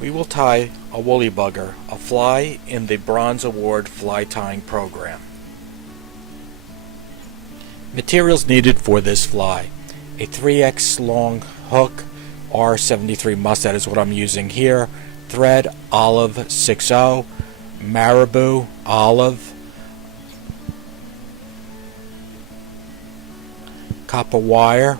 we will tie a woolly bugger, a fly in the Bronze Award fly tying program. Materials needed for this fly: a 3x long hook, R73 must, that is what I'm using here, thread olive 60, marabou olive, copper wire,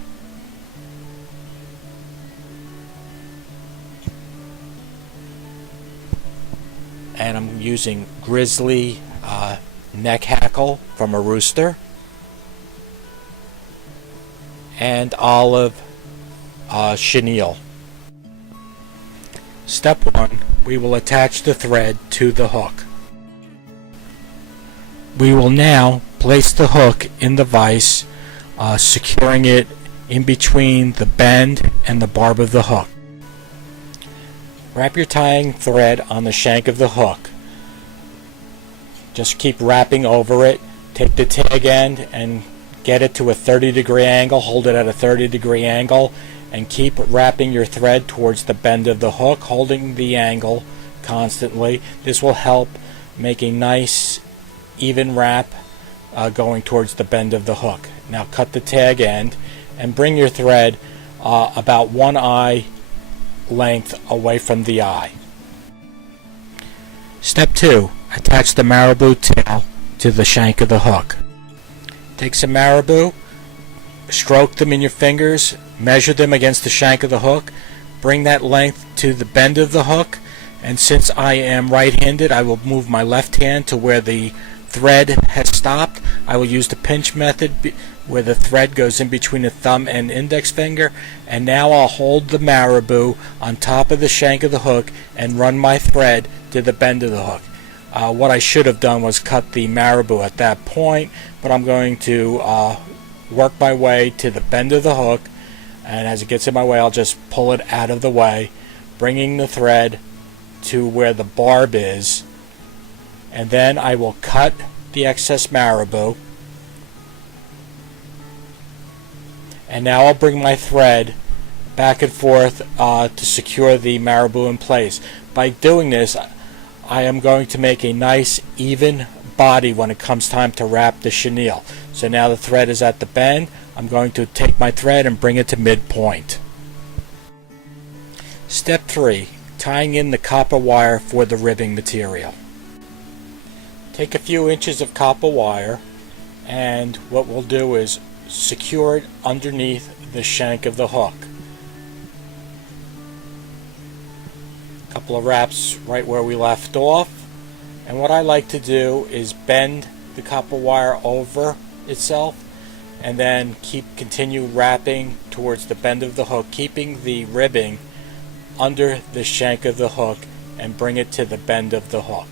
and I'm using grizzly neck hackle from a rooster, and olive chenille. Step 1, we will attach the thread to the hook. We will now place the hook in the vise, securing it in between the bend and the barb of the hook. Wrap your tying thread on the shank of the hook. Just keep wrapping over it. Take the tag end and get it to a 30-degree angle. Hold it at a 30-degree angle and keep wrapping your thread towards the bend of the hook, holding the angle constantly. This will help make a nice even wrap going towards the bend of the hook. Now cut the tag end and bring your thread about 1 eye length away from the eye. Step 2. Attach the marabou tail to the shank of the hook. Take some marabou, stroke them in your fingers, measure them against the shank of the hook, bring that length to the bend of the hook, and since I am right-handed, I will move my left hand to where the thread has stopped. I will use the pinch method where the thread goes in between the thumb and index finger, and now I'll hold the marabou on top of the shank of the hook and run my thread to the bend of the hook. What I should have done was cut the marabou at that point, but I'm going to work my way to the bend of the hook, and as it gets in my way I'll just pull it out of the way, bringing the thread to where the barb is, and then I will cut the excess marabou, and now I'll bring my thread back and forth to secure the marabou in place. By doing this, I am going to make a nice even body when it comes time to wrap the chenille. So now the thread is at the bend. I'm going to take my thread and bring it to midpoint. Step 3. Tying in the copper wire for the ribbing material. Take a few inches of copper wire, and what we'll do is secure it underneath the shank of the hook. A couple of wraps right where we left off, and what I like to do is bend the copper wire over itself and then continue wrapping towards the bend of the hook, keeping the ribbing under the shank of the hook, and bring it to the bend of the hook.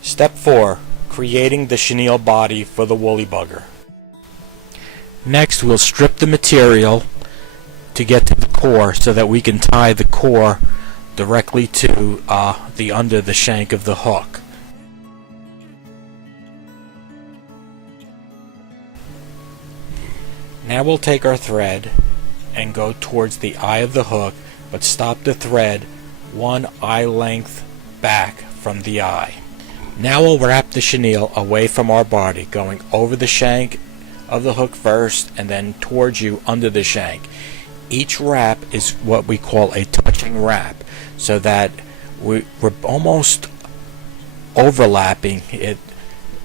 Step 4. Creating the chenille body for the woolly bugger. Next, we'll strip the material to get to the core so that we can tie the core directly to the under the shank of the hook. Now we'll take our thread and go towards the eye of the hook, but stop the thread 1 eye length back from the eye. Now we'll wrap the chenille away from our body, going over the shank of the hook first and then towards you under the shank. Each wrap is what we call a touching wrap, so that we're almost overlapping it,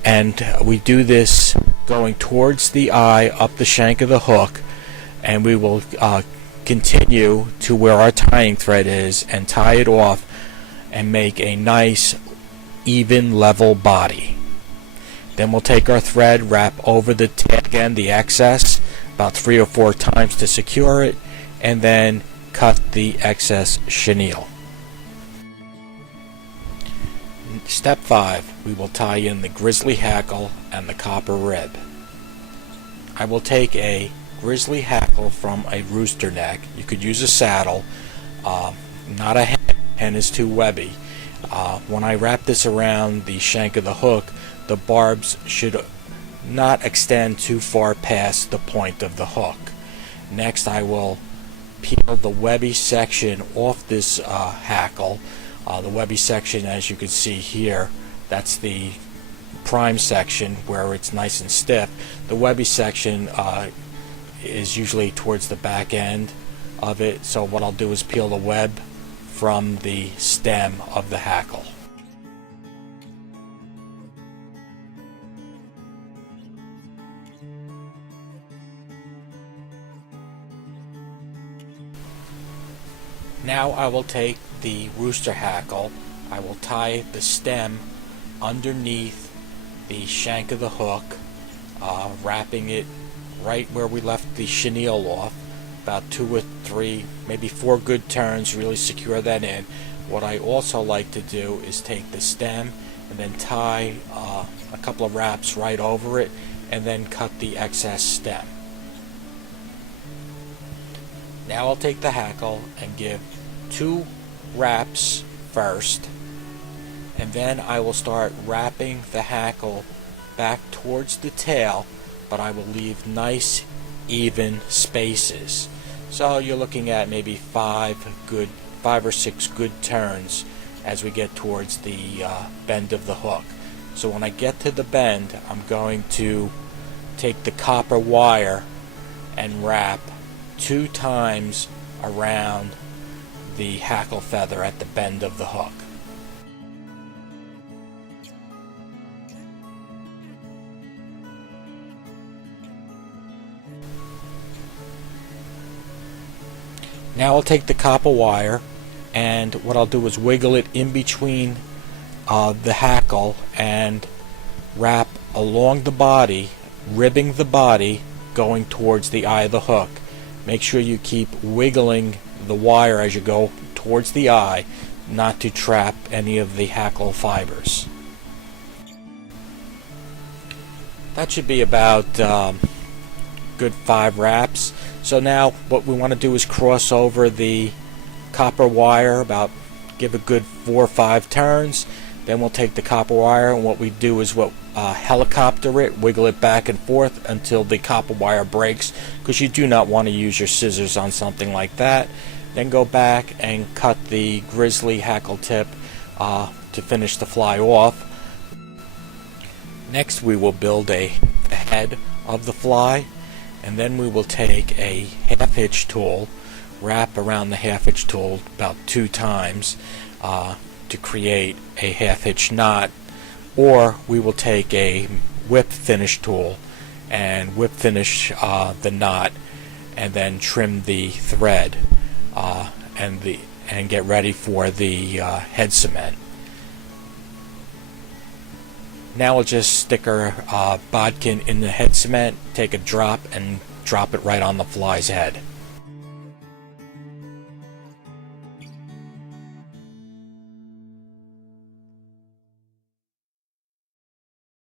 and we do this going towards the eye up the shank of the hook, and we will continue to where our tying thread is and tie it off and make a nice even level body. Then we'll take our thread, wrap over the tag end, the excess, about 3 or 4 times to secure it, and then cut the excess chenille. Step 5. We will tie in the grizzly hackle and the copper rib. I will take a grizzly hackle from a rooster neck. You could use a saddle, not a hen. Hen is too webby. When I wrap this around the shank of the hook, the barbs should not extend too far past the point of the hook. Next, I will peel the webby section off this hackle. The webby section, as you can see here, that's the prime section where it's nice and stiff. The webby section is usually towards the back end of it, so what I'll do is peel the web from the stem of the hackle. Now I will take the rooster hackle, I will tie the stem underneath the shank of the hook, wrapping it right where we left the chenille off, about 2 or 3, maybe 4 good turns, really secure that in. What I also like to do is take the stem and then tie a couple of wraps right over it and then cut the excess stem. Now I'll take the hackle and give 2 wraps first, and then I will start wrapping the hackle back towards the tail, but I will leave nice even spaces. So you're looking at maybe 5 or 6 good turns as we get towards the bend of the hook. So when I get to the bend, I'm going to take the copper wire and wrap 2 times around the hackle feather at the bend of the hook. Now I'll take the copper wire, and what I'll do is wiggle it in between the hackle and wrap along the body, ribbing the body going towards the eye of the hook. Make sure you keep wiggling the wire as you go towards the eye, not to trap any of the hackle fibers. That should be about good 5 wraps. So now what we want to do is cross over the copper wire, give a good 4 or 5 turns. Then we'll take the copper wire, and what we do is helicopter it, wiggle it back and forth until the copper wire breaks, because you do not want to use your scissors on something like that. Then go back and cut the grizzly hackle tip to finish the fly off. Next we will build a head of the fly, and then we will take a half-hitch tool, wrap around the half-hitch tool about 2 times to create a half-hitch knot, or we will take a whip finish tool and whip finish the knot and then trim the thread and get ready for the head cement. Now we'll just stick our bodkin in the head cement, take a drop, and drop it right on the fly's head.